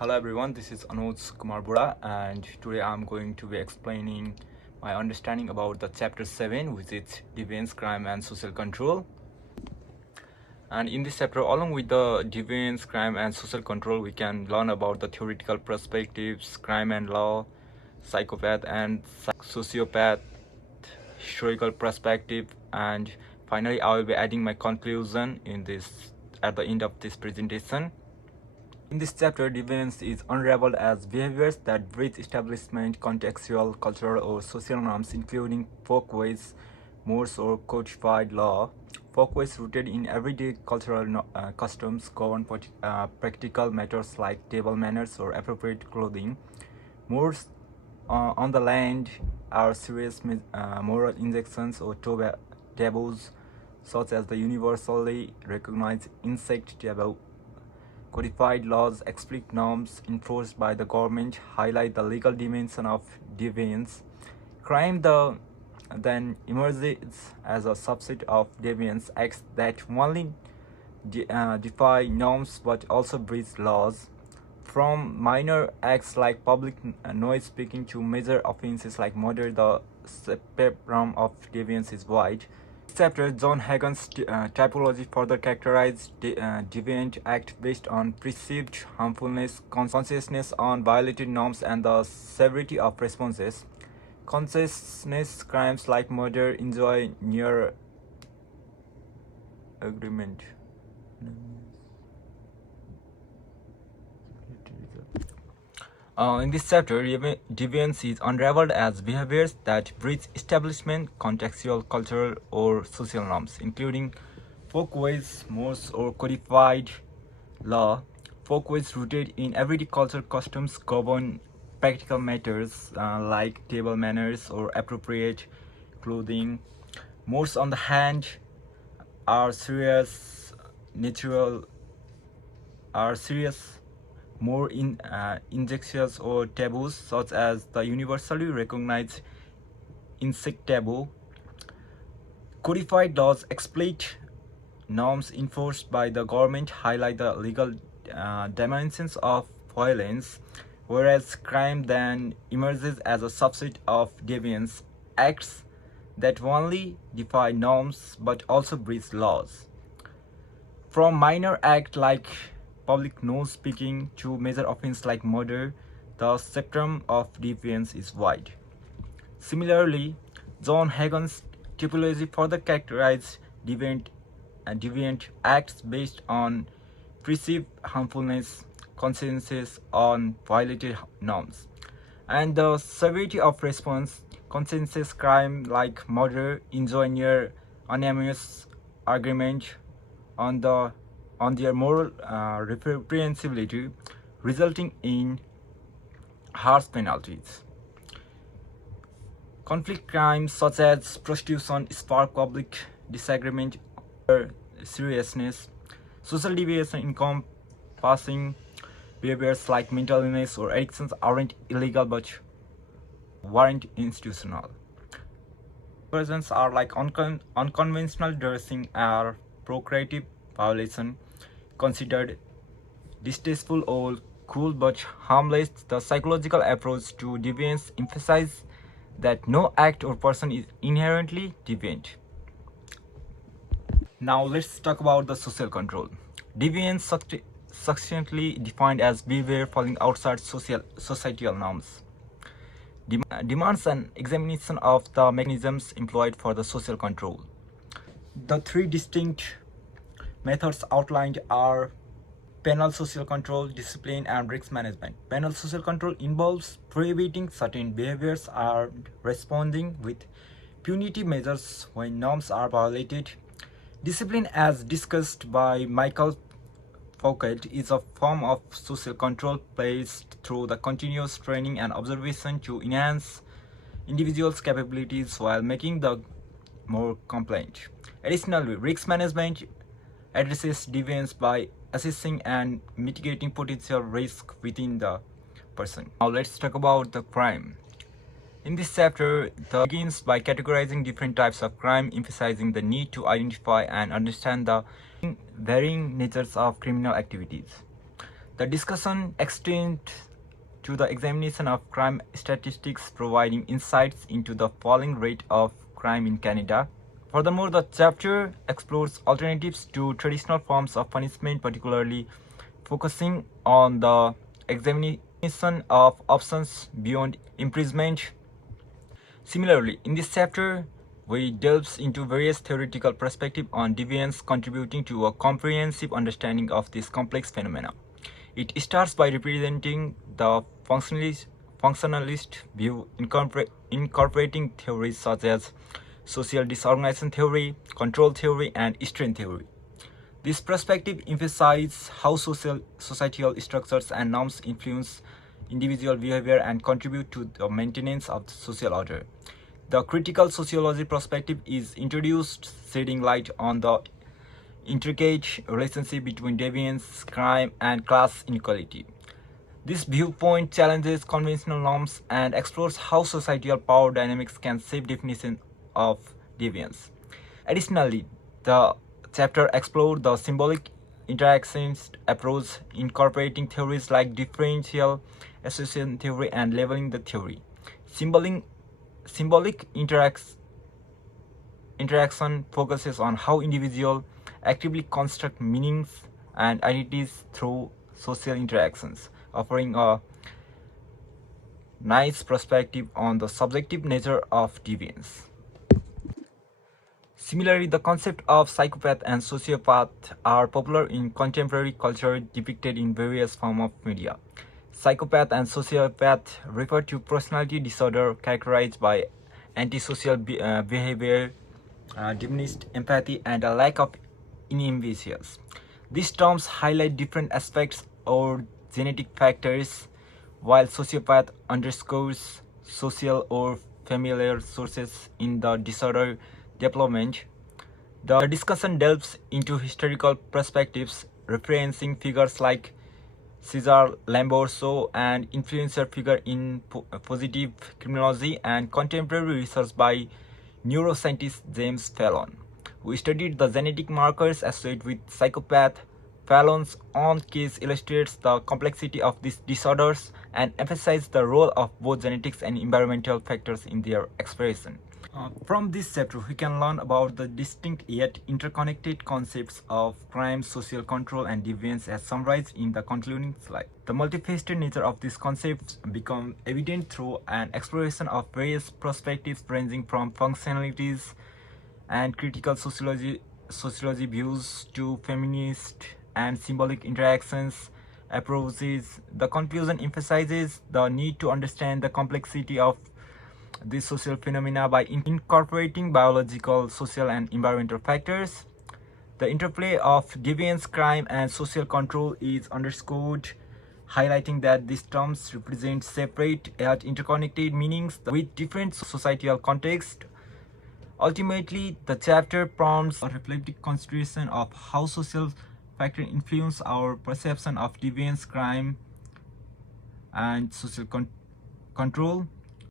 Hello everyone, this is Anuj Kumar Bura, and today I'm going to be explaining my understanding about the chapter 7, which is deviance, crime and social control. And in this chapter, along with the deviance, crime and social control, we can learn about the theoretical perspectives, crime and law, psychopath and sociopath, historical perspective, and finally I will be adding my conclusion in this at the end of this presentation. In this chapter, deviance is unraveled as behaviors that breach establishment, contextual, cultural, or social norms, including folkways, mores, or codified law. Folkways rooted in everyday cultural customs govern practical matters like table manners or appropriate clothing. Mores on the land are serious moral injections or taboos, such as the universally recognized insect taboo. Codified laws, explicit norms enforced by the government highlight the legal dimension of deviance. Crime then emerges as a subset of deviance, acts that only defy norms but also breach laws. From minor acts like public noise speaking to major offenses like murder, the spectrum of deviance is wide. In this chapter, John Hagen's typology further characterized deviant act based on perceived harmfulness, consciousness on violated norms, and the severity of responses. Consciousness crimes like murder enjoy near agreement. In this chapter, deviance is unraveled as behaviors that breach establishment, contextual, cultural, or social norms, including folkways, mores, or codified law. Folkways rooted in everyday cultural customs govern practical matters like table manners or appropriate clothing. Mores, on the hand, are serious, more injections or taboos, such as the universally recognized insect taboo. Codified laws, explicit norms enforced by the government, highlight the legal dimensions of violence, whereas crime then emerges as a subset of deviance, acts that only defy norms but also breach laws. From minor act like public noise speaking to major offense like murder, the spectrum of deviance is wide. Similarly, John Hagen's typology further characterized deviant acts based on perceived harmfulness, consciences on violated norms, and the severity of response. Consciences crime like murder enjoy near unanimous agreement on their moral reprehensibility, resulting in harsh penalties. Conflict crimes such as prostitution spark public disagreement over seriousness. Social deviation encompassing behaviors like mental illness or addictions aren't illegal but warrant institutional. Versions are like unconventional dressing or procreative violation, considered distasteful or cruel but harmless. The psychological approach to deviance emphasizes that no act or person is inherently deviant. Now let's talk about the social control. Deviance succinctly defined as behavior falling outside societal norms. Demands an examination of the mechanisms employed for the social control. The three distinct methods outlined are penal social control, discipline, and risk management. Penal social control involves prohibiting certain behaviors and responding with punitive measures when norms are violated. Discipline, as discussed by Michael Foucault, is a form of social control placed through the continuous training and observation to enhance individuals' capabilities while making them more compliant. Additionally, risk management addresses deviance by assessing and mitigating potential risk within the person. Now let's talk about the crime. In this chapter, it begins by categorizing different types of crime, emphasizing the need to identify and understand the varying natures of criminal activities. The discussion extends to the examination of crime statistics, providing insights into the falling rate of crime in Canada. Furthermore, the chapter explores alternatives to traditional forms of punishment, particularly focusing on the examination of options beyond imprisonment. Similarly, in this chapter, we delve into various theoretical perspectives on deviance, contributing to a comprehensive understanding of this complex phenomena. It starts by representing the functionalist view, incorporating theories such as social disorganization theory, control theory, and strength theory. This perspective emphasizes how societal structures and norms influence individual behavior and contribute to the maintenance of the social order. The critical sociology perspective is introduced, shedding light on the intricate relationship between deviance, crime, and class inequality. This viewpoint challenges conventional norms and explores how societal power dynamics can shape definition of deviance. Additionally, the chapter explored the symbolic interactionist approach, incorporating theories like differential association theory and labeling the theory. Symbolic interaction focuses on how individuals actively construct meanings and identities through social interactions, offering a nice perspective on the subjective nature of deviance. Similarly, the concept of psychopath and sociopath are popular in contemporary culture, depicted in various forms of media. Psychopath and sociopath refer to personality disorder characterized by antisocial behavior, diminished empathy, and a lack of inhibitions. These terms highlight different aspects or genetic factors, while sociopath underscores social or familiar sources in the disorder development. The discussion delves into historical perspectives, referencing figures like Cesar Lamborso, an influential figure in positive criminology, and contemporary research by neuroscientist James Fallon, who studied the genetic markers associated with psychopath. Fallon's own case illustrates the complexity of these disorders and emphasizes the role of both genetics and environmental factors in their expression. From this chapter, we can learn about the distinct yet interconnected concepts of crime, social control, and deviance as summarized in the concluding slide. The multifaceted nature of these concepts become evident through an exploration of various perspectives ranging from functionalities and critical sociology views to feminist and symbolic interactions approaches. The conclusion emphasizes the need to understand the complexity of these social phenomena by incorporating biological, social, and environmental factors. The interplay of deviance, crime, and social control is underscored, highlighting that these terms represent separate yet interconnected meanings with different societal contexts. Ultimately, the chapter prompts a reflective consideration of how social factors influence our perception of deviance, crime, and social control.